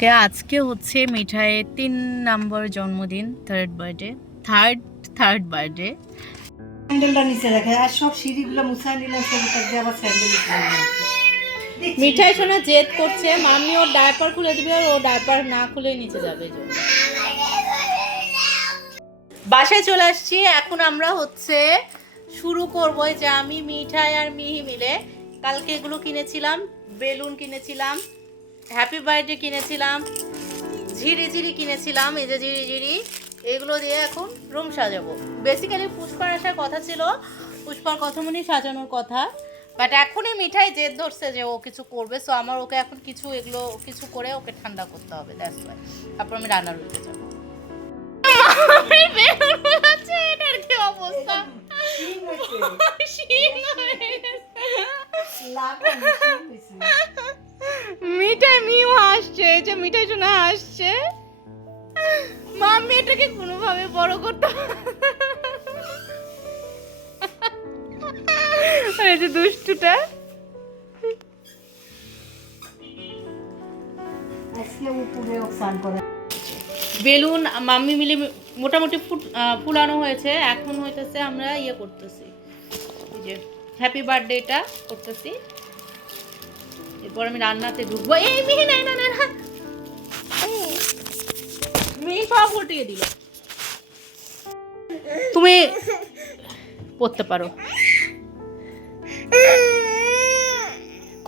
কে আজকে হচ্ছে মিঠাইয়ের 3 নম্বর জন্মদিন, থার্ড বার্থডে। স্যান্ডেলটা নিচে রাখে আর সব সিঁড়িগুলো মুছাই নিলাম, সেটা দিয়ে আবার স্যান্ডেল মিঠাই সোনা জেদ করছে, মাম্মি ওর ডায়পার খুলে দিবে আর ও ডায়পার না খুলে নিচে যাবে। বাসায় চলে আসছি, এখন আমরা হচ্ছে শুরু করবো। যে আমি মিঠাই আর মিহি মিলে কালকে এগুলো কিনেছিলাম, বেলুন কিনেছিলাম, হ্যাপি বার্থডে কিনেছিলাম, ঝিরি কিনেছিলাম, এই যে ঝিরি এগুলো দিয়ে এখন রুম সাজাবো। বেসিক্যালি পুষ্পার আসার কথা ছিল, পুষ্পার কথামনি সাজানোর কথা, বাট এখনই মিঠাই জেদ ধরছে যে ও কিছু করবে। সো আমার ওকে এখন এগুলো কিছু করে ওকে ঠান্ডা করতে হবে, দ্যাটস ওয়াই। তারপর আমি রান্নার রুমে যাবো। এটার কি অবস্থা! মিঠাই মিউ আসছে, এই যে মিঠাই শোনা আসছে। মাম্মি এটাকে কোনোভাবে বড় করতে, এই যে দুষ্টুটা বেলুন মাম্মি মিলে মোটামুটি ফুলানো হয়েছে। এখন হইতেছে আমরা ইয়ে করতেছি, এই যে হ্যাপি বার্থডেটা করতেছি। এরপর আমি রান্নাতে ঢুকবো। এই মিহি নাই না না মিহি সব উল্টিয়ে দিল। তুমি পড়তে পারো।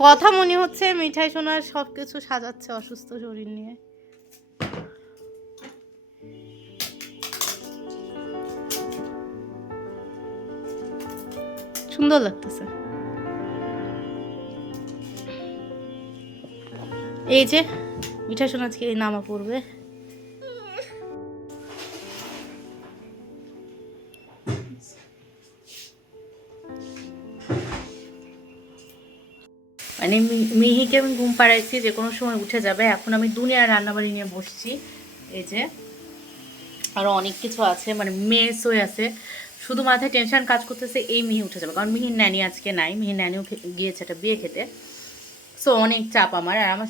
কথা মনে হচ্ছে মিঠাই সোনার সবকিছু সাজাচ্ছে অসুস্থ শরীর নিয়ে। সুন্দর লাগতেছে। এই যে মিঠাই সোনা আজকে নামা পড়বে। মানে মিহিকে আমি ঘুম পাড়াইছি, যে কোনো সময় উঠে যাবে। এখন আমি দুনিয়ার রান্নাবাড়ি নিয়ে বসছি। এই যে আরও অনেক কিছু আছে, মানে মেস হয়ে আছে, শুধু মাথায় টেনশন কাজ করতেছে এই মিহি উঠে যাবে। কারণ মিহির ন্যানি আজকে নাই, মিহির ন্যানিও গিয়েছে একটা বিয়ে খেতে। সো অনেক চাপ আমার। আর আমার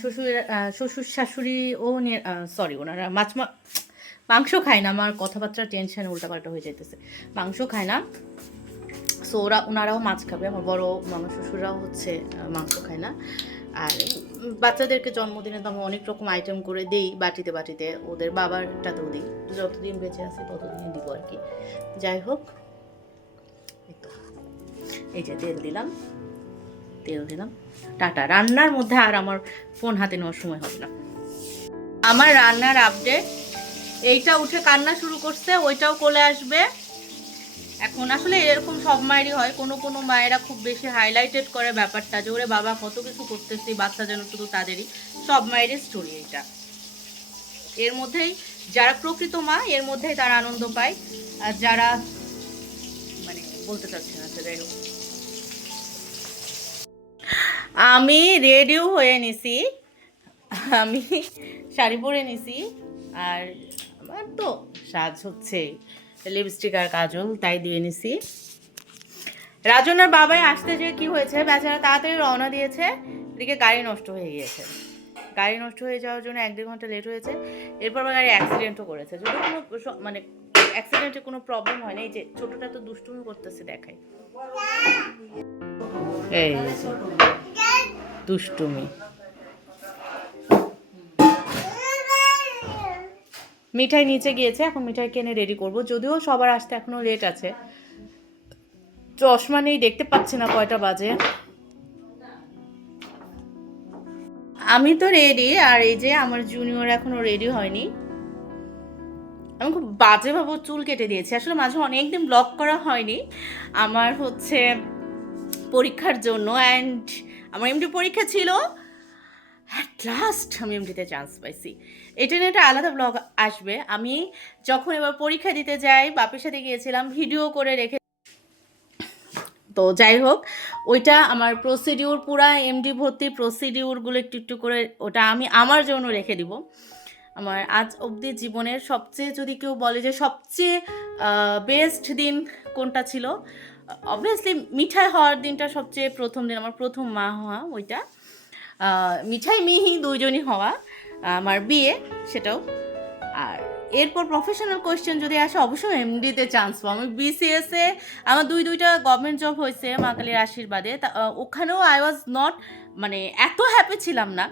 শ্বশুর শাশুড়িও সরি, ওনারা মাংস খায় না। আমার কথাবার্তা টেনশন উল্টাপাল্টা হয়ে যাইতেছে। মাংস খায় না, সো ওনারাও মাছ খাবে। আমার বড় মামা শ্বশুররাও হচ্ছে মাংস খায় না। আর বাচ্চাদেরকে জন্মদিনে তো আমি অনেক রকম আইটেম করে দিই, বাটিতে বাটিতে। ওদের বাবারটাতেও দিই, যতদিন বেঁচে আছে ততদিনই দিব আর কি। যাই হোক, এই যে তেল দিলাম টাটা। রান্নার মধ্যে আর আমার ফোন হাতে নেওয়ার সময় হবে না। আমার রান্নার আপডেট, এইটা উঠে কান্না শুরু করছে, ওইটাও কোলে আসবে এখন। আসলে এরকম সব মায়েরই হয়, কোনো মায়েরা খুব বেশি হাইলাইটেড করে ব্যাপারটা, যে ওরে বাবা কত কিছু করতেছি, বাচ্চা যেন শুধু তাদেরই। সব মায়েরই স্টোরি এটা। এর মধ্যেই যারা প্রকৃত মা, এর মধ্যেই তারা আনন্দ পায়। আর যারা মানে বলতে চাচ্ছি না, যাই হোক। আমি রেডিও হয়ে নিছি, আমি শাড়ি পরে নিছি। আর আমার তো সাজ হচ্ছে লিপস্টিক আর কাজল, তাই দিয়ে নিছি। রাজনার বাবাই আসতে যে কি হয়েছে, বেচারা তাড়াতাড়ি রওনা দিয়েছে, এদিকে গাড়ি নষ্ট হয়ে গিয়েছে। গাড়ি নষ্ট হয়ে যাওয়ার জন্য 1-2 ঘন্টা লেট হয়েছে। এরপর গাড়ি অ্যাক্সিডেন্টও করেছে। যদি কোনো মানে অ্যাক্সিডেন্টে কোনো প্রবলেম হয় না। এই যে ছোটটা তো দুষ্টুমি করতেছে, দেখাই। এই দুষ্টুমি। মিঠাই নিচে গিয়েছে, এখন মিঠাই কিনে রেডি করব। যদিও সবার আসতে এখনো লেট আছে। চশমা নেই, দেখতে পাচ্ছি না কয়টা বাজে। আমি তো রেডি, আর এই যে আমার জুনিয়র এখনো রেডি হয়নি। আমি খুব বাজেভাবে চুল কেটে দিয়েছি। আসলে মাঝে অনেকদিন ব্লগ করা হয়নি আমার হচ্ছে পরীক্ষার জন্য। অ্যান্ড আমার এমডি পরীক্ষা ছিল, অ্যাট লাস্ট আমি এমডিতে চান্স পাইছি। এটা নিয়ে একটা আলাদা ব্লগ আসবে। আমি যখন এবার পরীক্ষা দিতে যাই, বাপের সাথে গিয়েছিলাম, ভিডিও করে রেখে। তো যাই হোক, ওইটা আমার প্রসিডিউর, পুরা এমডি ভর্তি প্রসিডিউরগুলো একটু করে ওটা আমি আমার জন্য রেখে দিব। আমার আজ অবধি জীবনের সবচেয়ে, যদি কেউ বলে যে সবচেয়ে বেস্ট দিন কোনটা ছিল, অবভিয়াসলি মিঠাই হওয়ার দিনটা সবচেয়ে প্রথম দিন, আমার প্রথম মা হওয়া ওইটা। মিঠাই মিহি দুইজনই হওয়া। আমার বিয়ে, সেটাও। আর এরপর প্রফেশনাল কোয়েশ্চেন যদি আসে, অবশ্যই এমডিতে চান্স পাবো। আমি বিসিএসে আমার দুইটা গভর্নমেন্ট জব হয়েছে মা কালীর আশীর্বাদে। ওখানেও আই ওয়াজ নট, মানে এত হ্যাপি ছিলাম না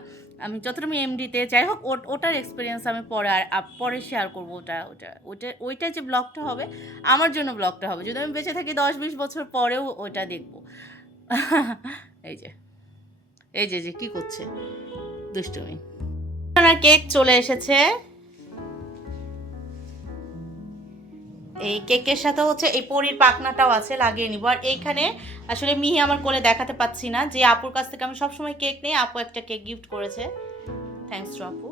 আমি যতটা আমি এমডিতে। যাই হোক, ওটার এক্সপিরিয়েন্স আমি পরে শেয়ার করবো। ওইটা যে ব্লগটা হবে আমার জন্য, ব্লগটা হবে যদি আমি বেঁচে থাকি 10-20 বছর পরেও ওইটা দেখবো। এই যে কি করছে দুষ্টুমি। কেক চলে এসেছে। এই কেকের সাথে হচ্ছে এই পরীর পাখনাটাও আছে, লাগিয়ে নিব। আর এইখানে আসলে মিহি আমার কোলে দেখাতে পাচ্ছি না, যে আপুর কাছ থেকে আমি সবসময় কেক নেই, আপু একটা কেক গিফট করেছে। থ্যাঙ্কস টু আপু।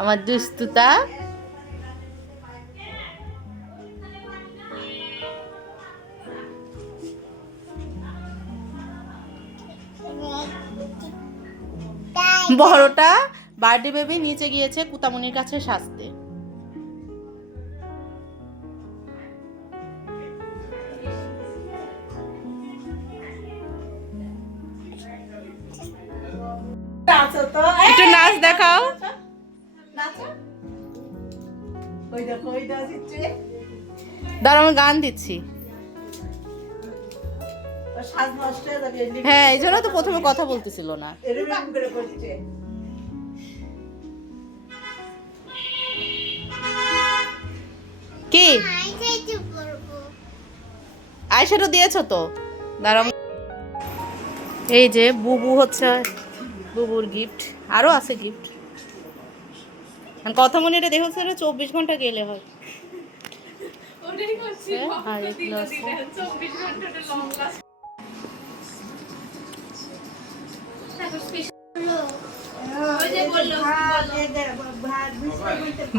আমার দুস্তুতা। বড়টা বার্থডে বেবি নিচে গিয়েছে কুতামনির কাছে সাজতে। একটু নাচ দেখাও। দাঁড়াও, আমি গান দিচ্ছি। হ্যাঁ, এই জন্য তো প্রথমে কথা বলতেছিল না। কি আইশ্যাডো দিয়েছো তো? দাঁড়াও। এই যে বুবু হচ্ছে বুবুর গিফট, আরো আছে গিফট। কথা মনে এটা দেখো, 24 ঘন্টা গেলে হয়।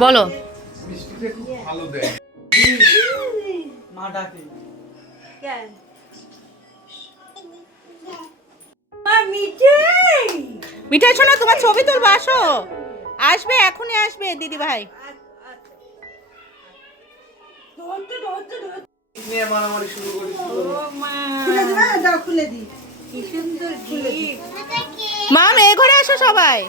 বলো। মিঠাই শোনা, তোমার ছবি তুলবো, আসো। আসবে, এখনই আসবে দিদি ভাই। মা এ ঘরে আসো সবাই।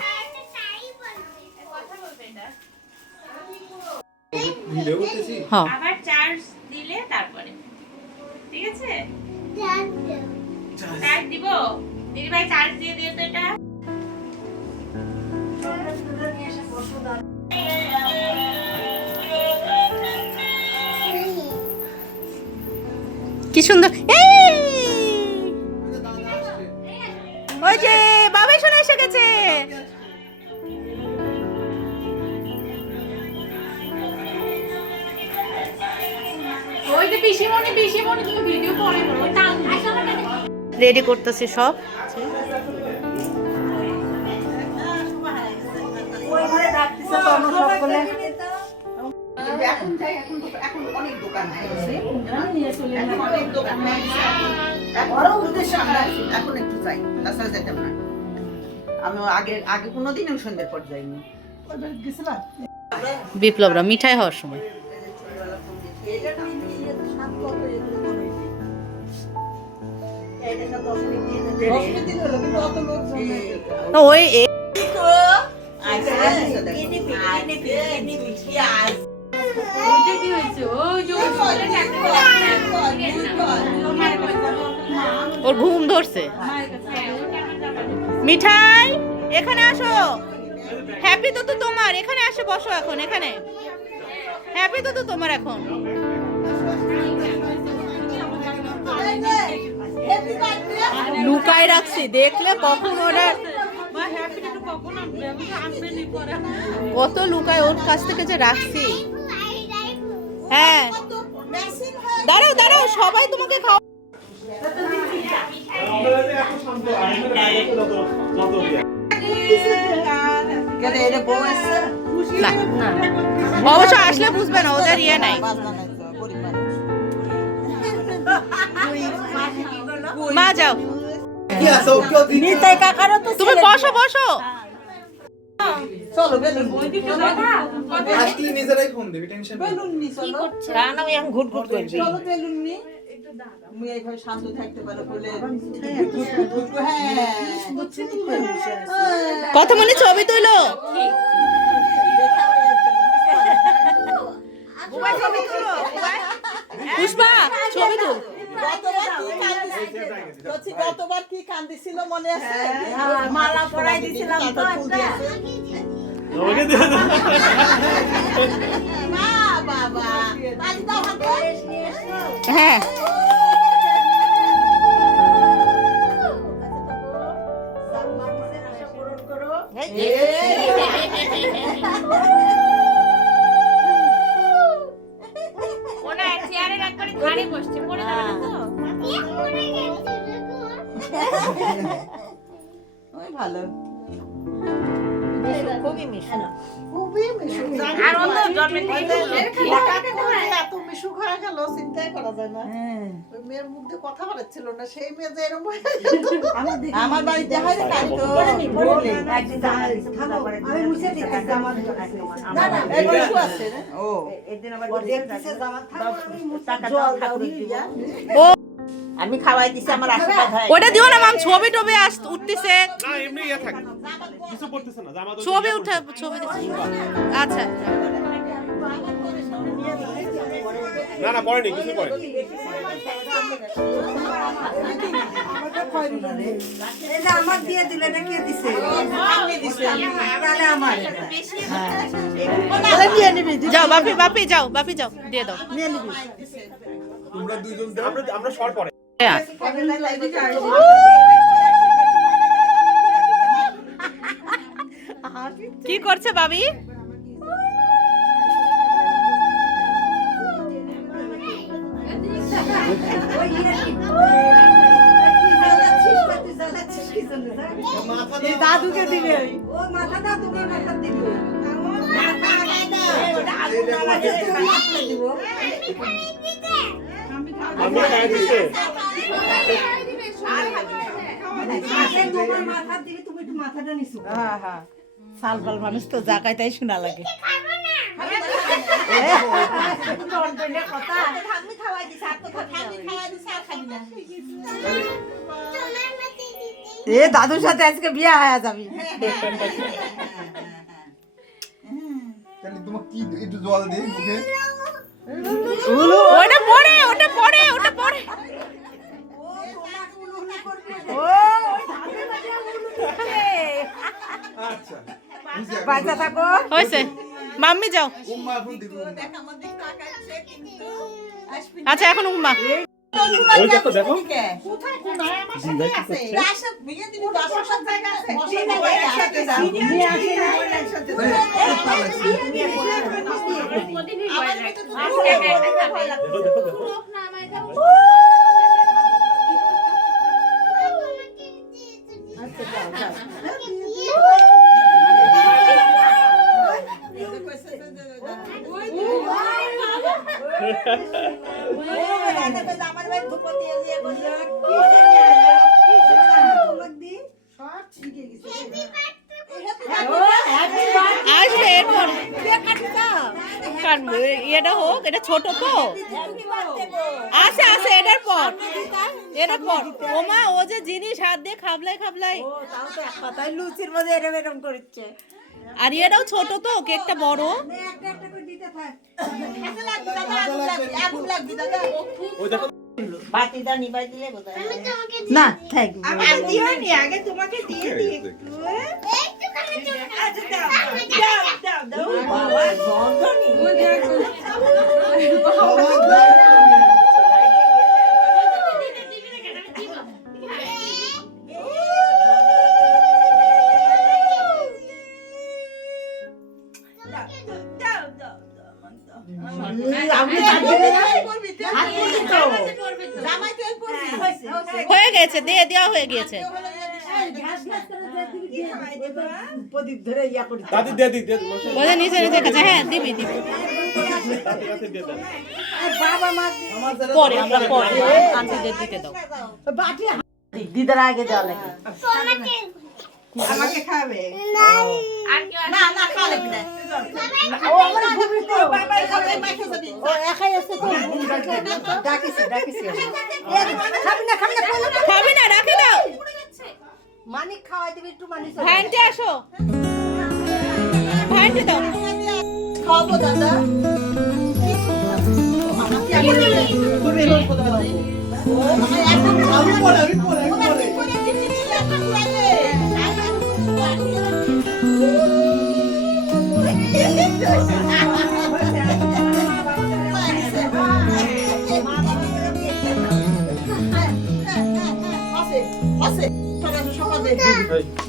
আবার চার্জ দিলে তারপরে ঠিক আছে। চার্জ দিব দিদি ভাই, চার্জ দিয়ে দিও তো এটা। কি সুন্দর। ওই যে বাবাই শোনা এসে গেছে। রেডি করতেছি সব। বিপ্লবরা মিঠাই হওয়ার সময় ওই ওর ঘুম ধরছে। মিঠাই এখানে আসো। হ্যাপি তো তোমার, এখানে আসে বসো এখন। এখানে হ্যাপি তো তোমার এখন। লুকায় রাখছি, দেখলে কখন ওরা কত লুকায় ওর কাছ থেকে যে রাখছি। হ্যাঁ দাঁড়াও দাঁড়াও, সবাই তোমাকে খাও। অবশ্য আসলে বুঝবে না, ওদের ইয়ে নাই। মা যাও, তুমি বসো বসো। চলো বেলুন আসলে নিজেরাই ফোন দিবি, টেনশন নেই। ঘুট ঘুট করবি। চলো বেলুন নি তুমি এইভাবে শান্ত থাকতে পারো বলে কথা মনে ছবি তুলো। পুষ্পা ছবি তুল। গতবার কি কান্দিছিল মনে আছে? মালা পরাই দিছিলাম তো বাবা হ্যাঁ ওই ভালো খুবই মিশন খুবই মিশুক আর অন্য জন্মের থেকে এত মিশুক হয়ে গেল চিন্তাই করা যায় না। ওই মেয়ের মুখে কথা বলেছিল না সেই মেয়ে যে এরকম আমার বাড়িতে হয় না তাই তো আমি মুছে দিচ্ছি জামা না না এই মিশু আছে না ও একদিন আবার দেখতেছে জামা থাকো আমি টাকা দাও ঠাকুর দিয়া আমি খাওয়াই দিছি আমার আশীর্বাদ হয় ওটা দিও না মাম, ছবি টবে উঠতেছে, না এমনি ইয়ে থাকে কিছু করতেছ না জামা তো ছবি উঠে ছবি দিচ্ছে। আচ্ছা না না পড়েনি কিছু পড়েনি এটা আমার দিয়ে দিলে এটা কে দিছে তাহলে আমার তাহলে নিয়ে নিবি যাও বাপি বাপি যাও, বাপি যাও দিয়ে দাও। নিয়ে নিবি তোমরা দুইজন দাও আমরা শর্ট পড়ে কি করছে বাবি? দাদুকে দিলে ও মাথা দাদুকে মাথা দিবে আমি খাই দিতে তোমার মাথা দিবে তুমি একটু মাথাটা নিছো হ্যাঁ হ্যাঁ সাল ফাল মানুষ তো জায়গায় তাই শোনা লাগে এ দাদুর সাথে আজকে বিয়ে হয়ে যাবি তাহলে তোমাকে কি একটু জল দিই মুখে ওটা পড়ে ওটা পড়ে ওটা পড়ে। আচ্ছা বাচ্চা থাকো হয়েছে মাম্মি যাও। উম্মা এখন দিব আচ্ছা এখন উম্মা ওই দেখো দেখো কোথায় কোন আমার সাথে আছে আসে বিয়ে দিবি 10 সব জায়গা আছে একসাথে যাও নিয়ে আসি না একসাথে আসবে এরপর কাটবো এটা হোক, এটা ছোট তো আছে আছে এটার পর এটার পর ওমা ও যে জিনিস হাত দিয়ে খাবলাই খাবলাই তাই লুচির মধ্যে এরকম এরকম করছে আর এটাও ছোট তো কেকটা বড়। একটা একটা করে দিতে থাক ওই দেখো বাতিটা নিবাই দিলে বোধহয় না থাক আমি দিও নি আগে তোমাকে দিয়ে দিই বাবা গন্ধনি হয়ে গেছে দিয়ে দেওয়া হয়ে গিয়েছে। প্রদীপ ধরে ইয়া করি দাদি দে দি দে বোঝা নিচে নিচে কাছে হ্যাঁ দিবি দিবি দাদি কাছে দে দাও বাবা মা পরে আমরা পরে আন্টিদের দিতে দাও। বাটি দিদার আগে দেওয়া লাগে আমাকে খাবে আর কেউ না না খাওয়া লাগবে না ও আমার ভূমি তো বাবা খাবে মাইকে যাবি ও একাই আছে তো ডাকিছে খাবি না খাবি না, রাখে দাও। মানিক খাওয়াই দিবি একটু মানিক ভ্যানটে আসো, ভ্যানটে দাও। খাবো দাদা আমাকে আগে করে এলো কথা বলো ও আমি পরে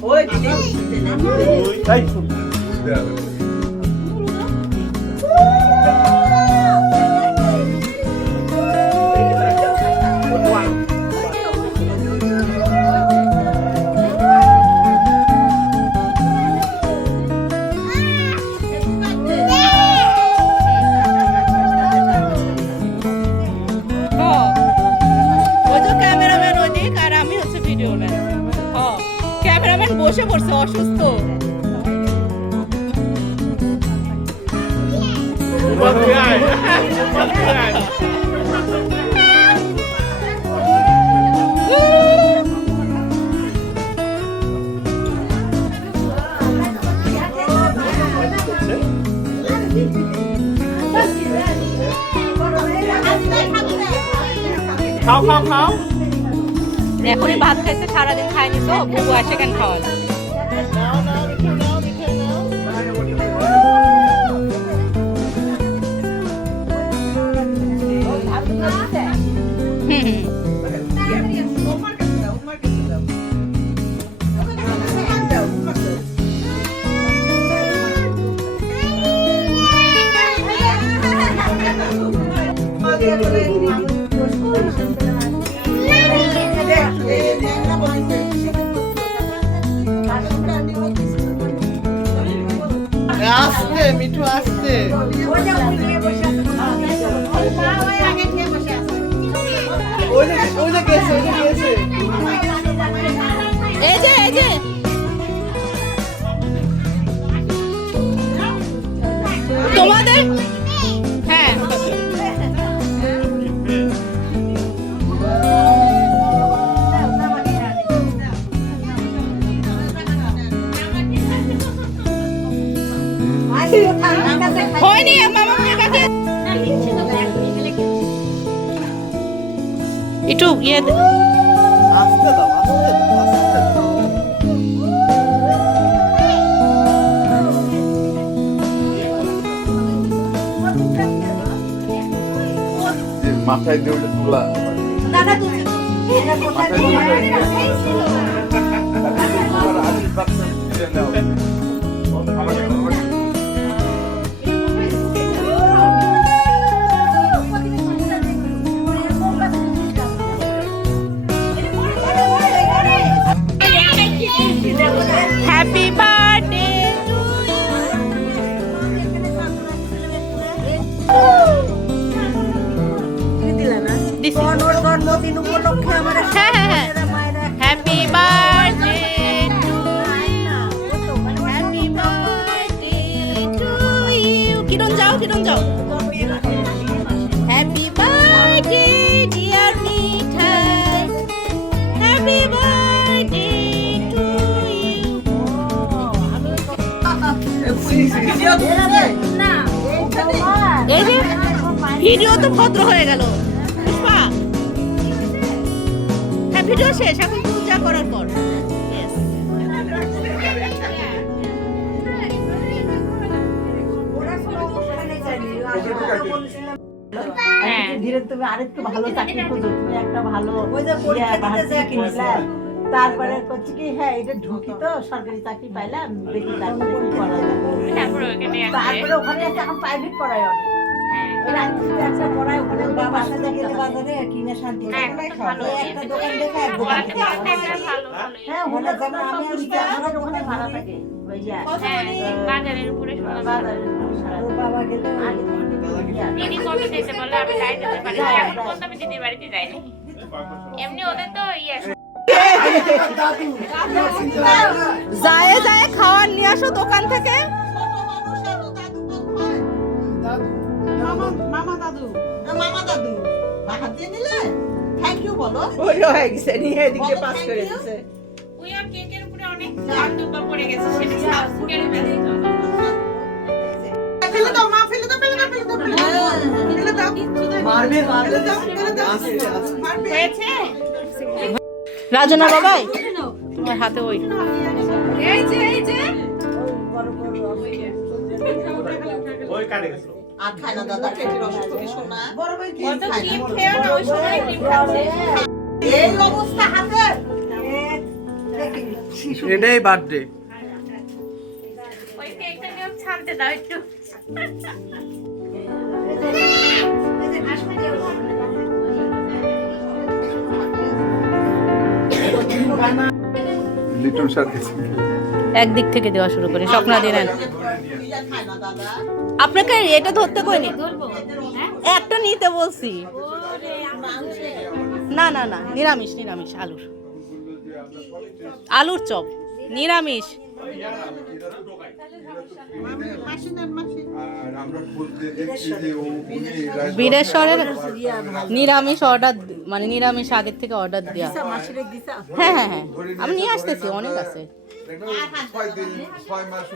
ওই দিদি এই ওই তো ক্যামেরাম্যান ওদিক আর আমি হচ্ছে ভিডিও ম্যান। ক্যামেরাম্যান বসে পড়ছে অসুস্থ। খাও খাও খাও এখনই ভাত খাইছে, সারাদিন খায়নি তো, বুবু আসে কেন খাওয়ালো। আস্তে মিঠু আস্তে ওই যে গেছে এই যে তোমাদের হ্যাঁ হয়নি মামা কাকে একটু ইয়ে আস্তে দাও মাথায় দিয়ে ওটা তুলা দাদা তুমি এটা কোথায় আশীর্বাদ দিয়ে নাও হ্যাপি বার্থডে জন্মদিন উপলক্ষে আমার happy birthday happy birthday to you. Kiran যাও happy birthday dear Mithai, happy birthday to you. এই যে ভিডিও তো ভদ্র হয়ে গেল পুষ্পা। হ্যাঁ ভিডিও শেষ, এখন পূজা করার পর। হ্যাঁ ধীরে তুমি আরেকটু ভালো চাকরি খুঁজো, তুমি একটা ভালো ওই যে পরীক্ষা দিতে ভালো যায় কিনলাম। তারপরে করছি কি হ্যাঁ এটা ঢুকি তো সরকারি চাকরি পাইলাম, দেখি তারপরে কি করা যায়। তারপরে ওখানে একটা এখন প্রাইভেট পড়ায় অনেক, ওই রাজনীতিতে একটা পড়ায় ওখানে বাবার সাথে গেলে বাজারে কিনে শান্তি পায়। একটা দোকান দেখে এক দোকান থেকে হ্যাঁ ওখানে যেমন আমি আমার ওখানে ভাড়া থাকে ওই যে বাজারের উপরে বাজারে ওর বাবা গেলে আগে থেকে দিদি কত দিতে বলে আমি তাই যেতে পারি, এখন পর্যন্ত আমি দিদির বাড়িতে যাইনি। এমনি ওদের তো ইয়ে যায় যায় খাবার নিয়ে আসো দোকান থেকে। মামা দাদু হাত দিয়ে নিলে থ্যাংক ইউ বলো। ওই হয়ে গেছে নিয়ে এদিকে পাস করে দিছে। ওই আর কেকের উপরে অনেক চান্দুপা পড়ে গেছে, সেটা সাফ করে ফেলতে হবে। ফেলে দাও মা, ফেলে দাও, ফেলে দাও, ফেলে দাও, ফেলে দাও, ফেলে দাও, মারবে ফেলে দাও, ফেলে দাও, মারবে। হয়েছে রাজনা বাবাই তোমার হাতে ওই এই যে ওই কাটে গেছে। আর খায় না দাদা, পেটের অসুখ কি শোনা বড় ভাই কি কত খায় ক্রিম না। খেয়ে না ওই সময় ক্রিম খাচ্ছে। এই অবস্থা হাতের এটাই বার্থডে। ওই কেকটা নিয়ে ছাড়তে দাও একটু। লিটন স্যার দিছে। একদিক থেকে দেওয়া শুরু করি, স্বপ্না দিলেন। খায় না দাদা। আপনাকে এটা ধরতে কইনি, একটা নিতে বলছি। না না না, নিরামিষ নিরামিষ, আলুর আলুর চপ নিরামিষ। মাসি নেন, মাসি। আর আমরা খুঁজতে দেখছি যে ও উনি বীরেশ্বরের নিরামিষ অর্ডার, মানে নিরামিষ আগের থেকে অর্ডার দেওয়া। মাসিরে দিছা হ্যাঁ হ্যাঁ হ্যাঁ, আমি নিয়ে আসতেছি, অনেক আছে। 6 দিন 6 মাস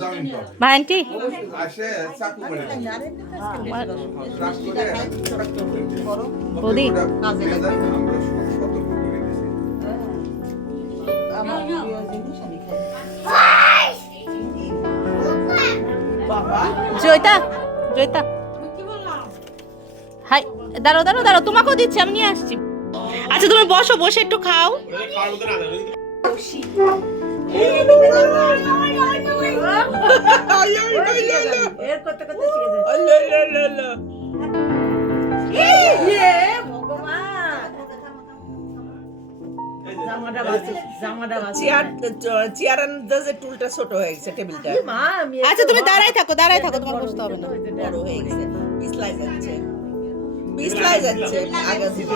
জামিন পাবে। ভাই আন্টি আসে চাকু করে রাষ্ট্রে বৌদি আমরা সতর্ক করে দিয়েছি। আমার প্রিয় জিনিস আমি খাই। বাবা জয়িতা জয়িতা হাই, দাঁড়াও দাঁড়াও দাঁড়াও, তোমাকেও দিচ্ছি, আমি নিয়ে আসছি। আচ্ছা তুমি বসো, বসে একটু খাও। খাওয়ার মতো না জানো। এর করতে করতে শিখে যায়। ভগবান জামাটা বাঁচে, জামাটা বাঁচে। চেয়ারের টুলটা ছোট হয়ে গেছে, টেবিলটা মা আমি আচ্ছা তুমি দাঁড়াই থাকো, তোমার বসতে হবে না। বড় হয়ে গেছে, পিছলাই যাচ্ছে, পিছলাই যাচ্ছে। আগে ছিল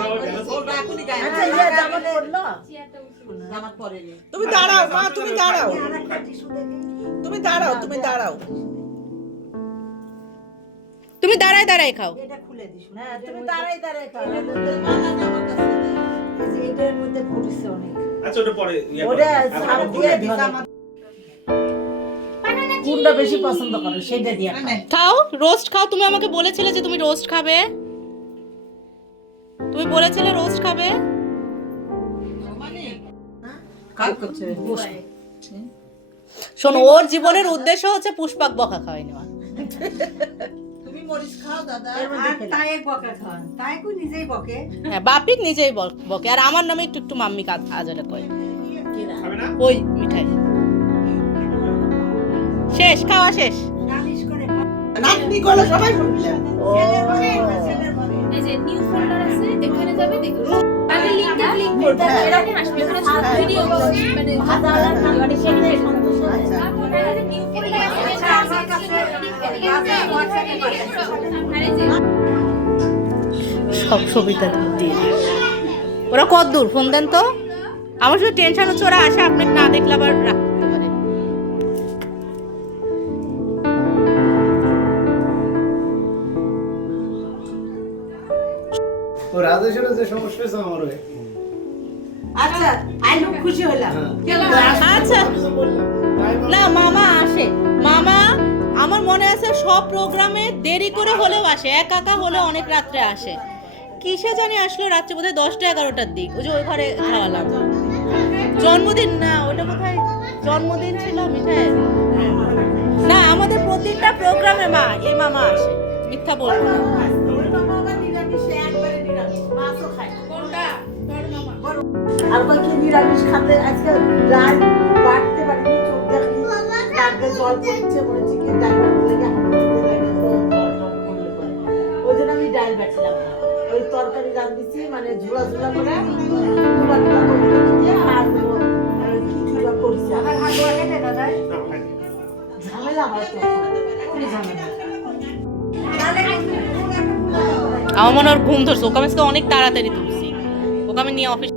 এখনই গায়ে আচ্ছা ইয়া জামা পরলো জামা পরেনি। তুমি দাঁড়াও মা, তুমি দাঁড়াও, তুমি দাঁড়াও, তুমি দাঁড়াও। তুমি দাঁড়াই দাঁড়াই খাও। এটা খুলে দিস। হ্যাঁ তুমি দাঁড়াই দাঁড়াই খাও। মালা জামার কাছে দে। এই যে এটার মধ্যে ভরিছে অনেক। আচ্ছা ওটা পরে ইয়ে ওটা করো। সার দিয়ে দিছে। কোনটা বেশি পছন্দ করো সেটা দিয়ে খাও। খাও, রোস্ট খাও। তুমি আমাকে বলেছিলে যে তুমি রোস্ট খাবে, তুমি বলেছিলে রোস্ট খাবে। কাজ করছে শোনো, ওর জীবনের উদ্দেশ্য হচ্ছে পুষ্পাক বকা খাওয়াই নেওয়া। তুমি মরিচ খাও দাদা। আর তাই বকা খান, তাই কো নিজেই বকে। হ্যাঁ, বাপিক নিজেই বকে, আর আমার নামে একটু একটু মাম্মি আজারে কয়। খাবে না? ওই মিঠাই শেষ, খাওয়া শেষ। নালিশ করে নাতনি গুলো সবাই শুনছে। এই যে নিউ ফোল্ডার আছে, এখানে যাবে দেখুন। আমি লিংকটা ক্লিক করব, এরকম আসবে, এখানে ছোট ভিডিও মানে হাজার খালি সেটা সন্তোষ হয়। তারপরে নিউ ফোল্ডার আছে, আমার কাছে হোয়াটসঅ্যাপে পাঠাচ্ছি। আর এই যে সব ছবিটা দিয়ে দিই। ওরা কত দূর ফোন দেন তো, আমার শুধু টেনশন হচ্ছে ওরা আসে আপনাকে না দেখলে আবার রাখতে পারে। ও রাজেশের যে সমস্যা হয়েছে আমার হয়। আচ্ছা আই লোক খুশি হলাম। আচ্ছা না, মামা আসে, মামা আমার মনে আছে সব প্রোগ্রামে দেরি করে হলেও আসে, একা একা হলে অনেক রাত্রে আসে। কিসে জানি আসলো রাত্রে, বোধহয় 10টা 11টার দিক। ওই যে ওই ঘরে খাওয়ালাম। জন্মদিন না, ওটা কোথায় জন্মদিন ছিল মিঠাই। না, আমাদের প্রতিটা প্রোগ্রামে মা এই মামা আসে, মিথ্যা বলবো না। ওই মামা আবার নিরামিষ, একবারে নিরামিষ, মাছও খায় না। কোনটা বড় মামা আর কই কি নিরামিষ খাতে আজকে ডাল বাটতে পারিনি, চোখ দেখি ডাকে জল পড়ছে, বলেছি কি ডাল বাটতে লাগে হাতে লাগে তো করলে পরে। ওই জন্য আমি ডাল বাটছিলাম না, ওই তরকারি রাঁধছি মানে ঝোলা ঝোলা করে ঝোলা ঝোলা করে দিয়ে আর কি ঝোলা করছি। আমার হাত ওয়াকে দাদা না, খাই। ঝামেলা হয় তো, খুবই ঝামেলা। আমার মনে হয় ওর ঘুম ধরছে, ওকে আমি আজকে অনেক তাড়াতাড়ি তুলছি, ওকে আমি নিয়ে অফিস।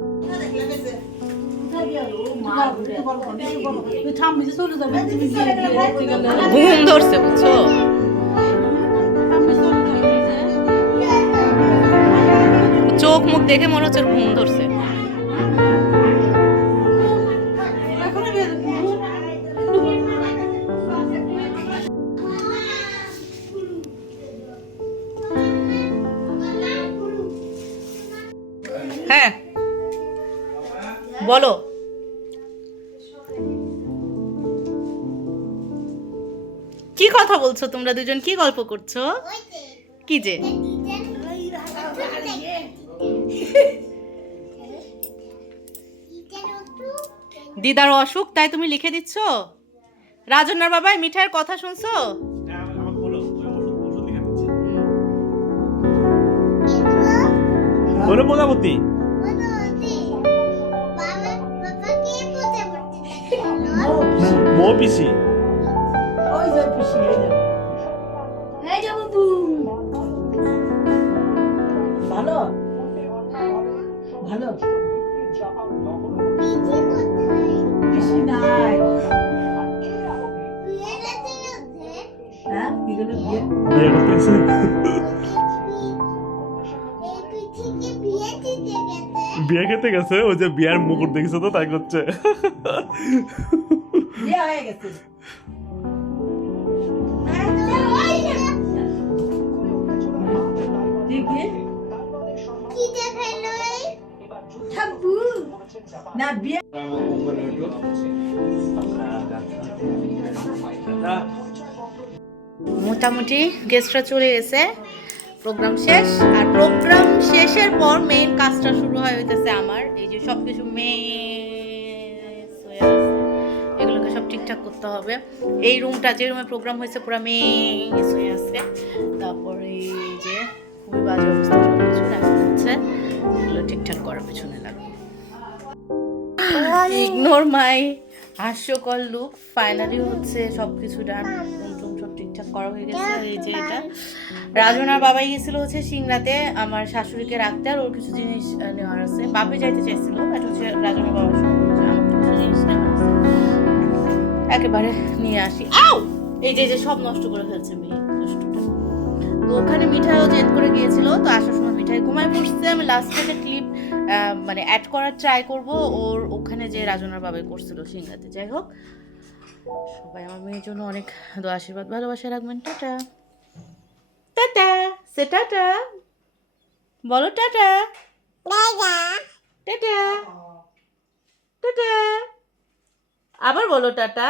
ঘুম ধরছে বুঝছো, চোখ মুখ দেখে মনে হচ্ছে ওর ঘুম ধরছে। হ্যাঁ বলো, কি কথা বলছো তোমরা দুজন, কি গল্প করছো? কি যে দিদার অসুখ তাই তুমি লিখে দিচ্ছ? রাজনার বাবাই মিঠাইয়ের কথা শুনছো? হ্যাঁ, আমাকে বলো, ওই ওষুধ লিখে দিচ্ছে। বলো প্রজাপতি। মো পিসি। ওই যে পিসি, ওই যে। ভালো ভালো পিসি নাই। হ্যাঁ কি করে বিয়ে? বিয়ে করতেছে। বিয়ে খেতে গেছে, ওই যে বিয়ার মুকুট দেখছো তো, তাই করছে। বিয়ে হয়ে গেছে। না বিয়ে মোটামুটি গেস্টরা চলে গেছে, প্রোগ্রাম শেষ। আর প্রোগ্রাম শেষের পর মেইন কাজটা শুরু হইতেছে আমার। এই যে সবকিছু এগুলোকে সব ঠিকঠাক করতে হবে। এই রুমটা, যে রুমে প্রোগ্রাম হয়েছে, পুরো মেস হয়ে আছে। তারপরে এই যে খুবই বাজে অবস্থা, সবকিছু দেখা যাচ্ছে। এগুলো ঠিকঠাক করার পিছনে লাগবে। ইগনোর মাই হাস্যকর লুক। ফাইনালি হচ্ছে সবকিছু ডান, রুম সব ঠিকঠাক করা হয়ে গেছে। আর এই যে এটা রাজনার বাবাই গেছিল হচ্ছে সিংড়াতে আমার শাশুড়িকে রাখতে, আর ওর কিছু জিনিস নেওয়ার আছে। বাপে যাইতে চাইছিল, এটা হচ্ছে রাজনার বাবার সঙ্গে আমার কিছু জিনিস নেওয়ার আছে, একেবারে নিয়ে আসি। আউ এই যে সব নষ্ট করে ফেলছে মেয়ে দুষ্টুটা। তো ওখানে মিঠাইও জেদ করে গিয়েছিল, তো আসার সময় মিঠাই ঘুমায় পড়ছে। আমি লাস্টে একটা ক্লিপ মানে অ্যাড করার ট্রাই করব ওর ওখানে যে রাজনার বাবাই করছিল সিংড়াতে। যাই হোক, সবাই আমার মেয়ের জন্য অনেক দোয়া আশীর্বাদ ভালোবাসা রাখবেন। টাটা টাটা, সে টাটা বলো, টাটা টাটা টাটা, আবার বলো টাটা।